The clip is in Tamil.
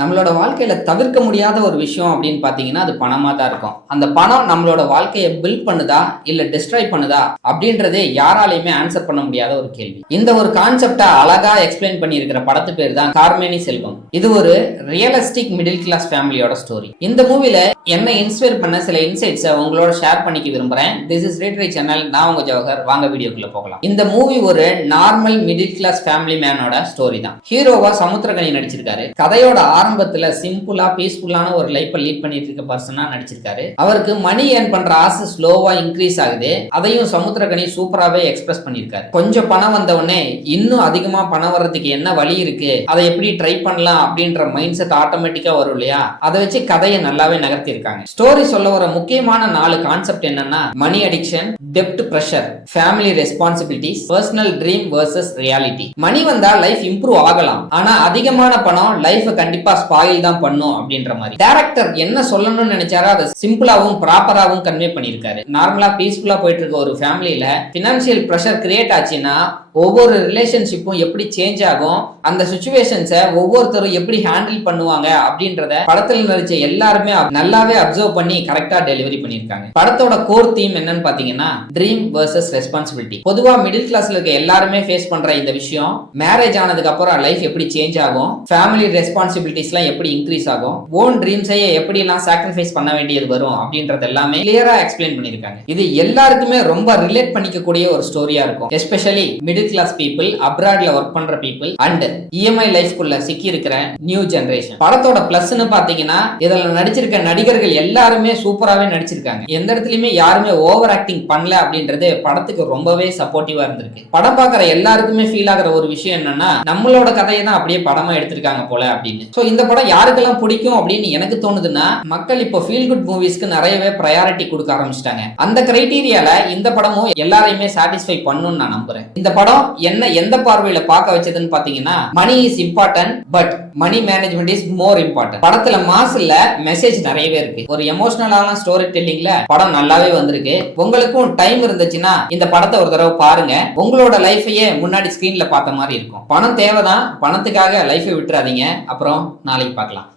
நம்மளோட வாழ்க்கையில தவிர்க்க முடியாத ஒரு விஷயம் அப்படின்னு பாத்தீங்கன்னா அது பணமா தான் இருக்கும். அந்த பணம் நம்மளோட வாழ்க்கையை பில்ட் பண்ணுதா இல்ல டிஸ்ட்ராய் பண்ணுதா அப்படின்றதே யாராலையுமே ஆன்சர் பண்ண முடியாத ஒரு கேள்வி. இந்த ஒரு கான்செப்டை அழகா எக்ஸ்பிளைன் பண்ணியிருக்கிற படத்து பேர் தான் கார்மேனி செல்வம். இது ஒரு ரியலிஸ்டிக் மிடில் கிளாஸ் ஃபேமிலியோட ஸ்டோரி. இந்த மூவில என்ன இன்ஸ்பயர் பண்ண சில இன்சைட்ஸை உங்களோட ஷேர் பண்ணிக்க விரும்புறேன். திஸ் இஸ் ரேட்ரை சேனல். நான் உங்க ஜவஹர். வாங்க வீடியோக்குள்ள போகலாம். இந்த மூவி ஒரு நார்மல் மிடில் கிளாஸ் ஃபேமிலி மேனோட ஸ்டோரி தான். ஹீரோவா சமுத்திரகனி நடிச்சிருக்காரு. கதையோட ஆரம்பத்துல சிம்பிளா பீஸ்ஃபுல்லான ஒரு லைஃப் லீட் பண்ணிட்டு இருக்க பர்சனா நடிச்சிருக்காரு. அவருக்கு மணி ஏர்ன் பண்ற ஆசை ஸ்லோவா இன்க்ரீஸ் ஆகுது. அதையும் சமுத்திரகனி சூப்பராவே எக்ஸ்பிரஸ் பண்ணிருக்காரு. கொஞ்சம் பணம் வந்த உடனே இன்னும் அதிகமா பணம் வர்றதுக்கு என்ன வழி இருக்கு, அதை எப்படி ட்ரை பண்ணலாம் அப்படின்ற மைண்ட் செட் ஆட்டோமேட்டிக்கா வரும் இல்லையா? அதை வச்சு கதையை நல்லாவே நகர்த்தி இருக்காங்க. ஸ்டோரி சொல்ல வர முக்கியமான 4 கான்செப்ட் என்னன்னா மணி அடிக்ஷன், டெப்ட் pressure, family responsibilities, personal dream versus reality. Money வந்தா லைஃப் இம்ப்ரூவ் ஆகலாம், ஆனா அதிகமான பணம் லைஃப் கண்டிப்பா ஸ்பாயில் தான் பண்ணும் அப்படின்ற மாதிரி டைரக்டர் என்ன சொல்லணும்னு நினைச்சாரோ அதை சிம்பிளாவும் ப்ராப்பராவும் கன்வே பண்ணிருக்காரு. நார்மலா பீஸ்ஃபுல்லா போயிட்டு இருக்க ஒரு ஃபேமிலியில பினான்சியல் பிரஷர் கிரியேட் ஆச்சுன்னா ஒவ்வொரு ரிலேஷன்ஷிப்பும் எப்படி சேஞ்ச் ஆகும், அந்த சிச்சுவேஷன்ஸை ஒவ்வொருத்தரும் எப்படி ஹேண்டில் பண்ணுவாங்க அப்படின்றத படத்தில் நடிச்ச எல்லாருமே நல்லாவே அப்சர்வ் பண்ணி கரெக்டா டெலிவரி பண்ணிருக்காங்க. படத்தோட கோர் தீம் என்னன்னு பாத்தீங்கன்னா ட்ரீம் வர்சஸ் ரெஸ்பான்சிபிலிட்டி. பொதுவா மிடில் கிளாஸ்ல இருக்க எல்லாருமே ஃபேஸ் பண்ற இந்த விஷயம், மேரேஜ் ஆனதுக்கு அப்புறம் லைஃப் எப்படி சேஞ்ச் ஆகும், ஃபேமிலி ரெஸ்பான்சிபிலிட்டிஸ்லாம் எப்படி இன்க்ரீஸ் ஆகும், ஓன் ட்ரீம்ஸையே எப்படி எல்லாம் சாக்ரிஃபைஸ் பண்ண வேண்டியது வரும் அப்படின்றது எல்லாமே கிளியரா எக்ஸ்பிளைன் பண்ணிருக்காங்க. இது எல்லாருக்குமே ரொம்ப ரிலேட் பண்ணிக்கக்கூடிய ஒரு ஸ்டோரியா இருக்கும். எஸ்பெஷலி மிடில் கிளாஸ் பீப்புள், அப்ராட்ல ஒர்க் பண்ற பீப்புள் அண்ட் இஎம்ஐ லைஃப்குள்ள சிக்கி இருக்கிற நியூ ஜெனரேஷன். படத்தோட பிளஸ்னு பாத்தீங்கன்னா இதுல நடிச்சிருக்க நடிகர்கள் எல்லாருமே சூப்பராவே நடிச்சிருக்காங்க. எந்த இடத்துலயுமே யாருமே ஓவர் ஆக்டிங் பண்ணல அப்படின்றது படத்துக்கு ரொம்பவே சப்போர்ட்டிவா இருந்திருக்கு. படம் பார்க்குற எல்லாருக்குமே ஃபீல் ஆகிற ஒரு விஷயம் என்னன்னா நம்மளோட கதையை தான் அப்படியே படமா எடுத்திருக்காங்க போல அப்படின்னு. சோ இந்த படம் யாருக்கெல்லாம் பிடிக்கும் அப்படின்னு எனக்கு தோணுதுன்னா, மக்கள் இப்போ ஃபீல் குட் மூவிஸ்க்கு நிறையவே ப்ரையாரிட்டி கொடுக்க ஆரம்பிச்சிட்டாங்க. அந்த கிரைட்டீரியால இந்த படமும் எல்லாரையுமே சாட்டிஸ்ஃபை பண்ணும்னு நான் நம்புறேன். இந்த படம் என்ன எந்த பார்வையில பார்க்க வச்சதுன்னு பாத்தீங்கன்னா, money is important but money management is more important. படத்துல மாஸ் இல்ல, மெசேஜ் நிறையவே இருக்கு. ஒரு எமோஷனலான ஸ்டோரி டெல்லிங்ல படம் நல்லாவே வந்திருக்கு. உங்களுக்கும் டைம் இருந்துச்சுன்னா இந்த படத்தை ஒரு தடவை பாருங்க. உங்களோட லைஃபையே முன்னாடி ஸ்கிரீன்ல பார்த்த மாதிரி இருக்கும். பணம் தேவைதான், பணத்துக்காக லைஃபை விட்டுறாதீங்க. அப்புறம் நாளைக்கு பார்க்கலாம்.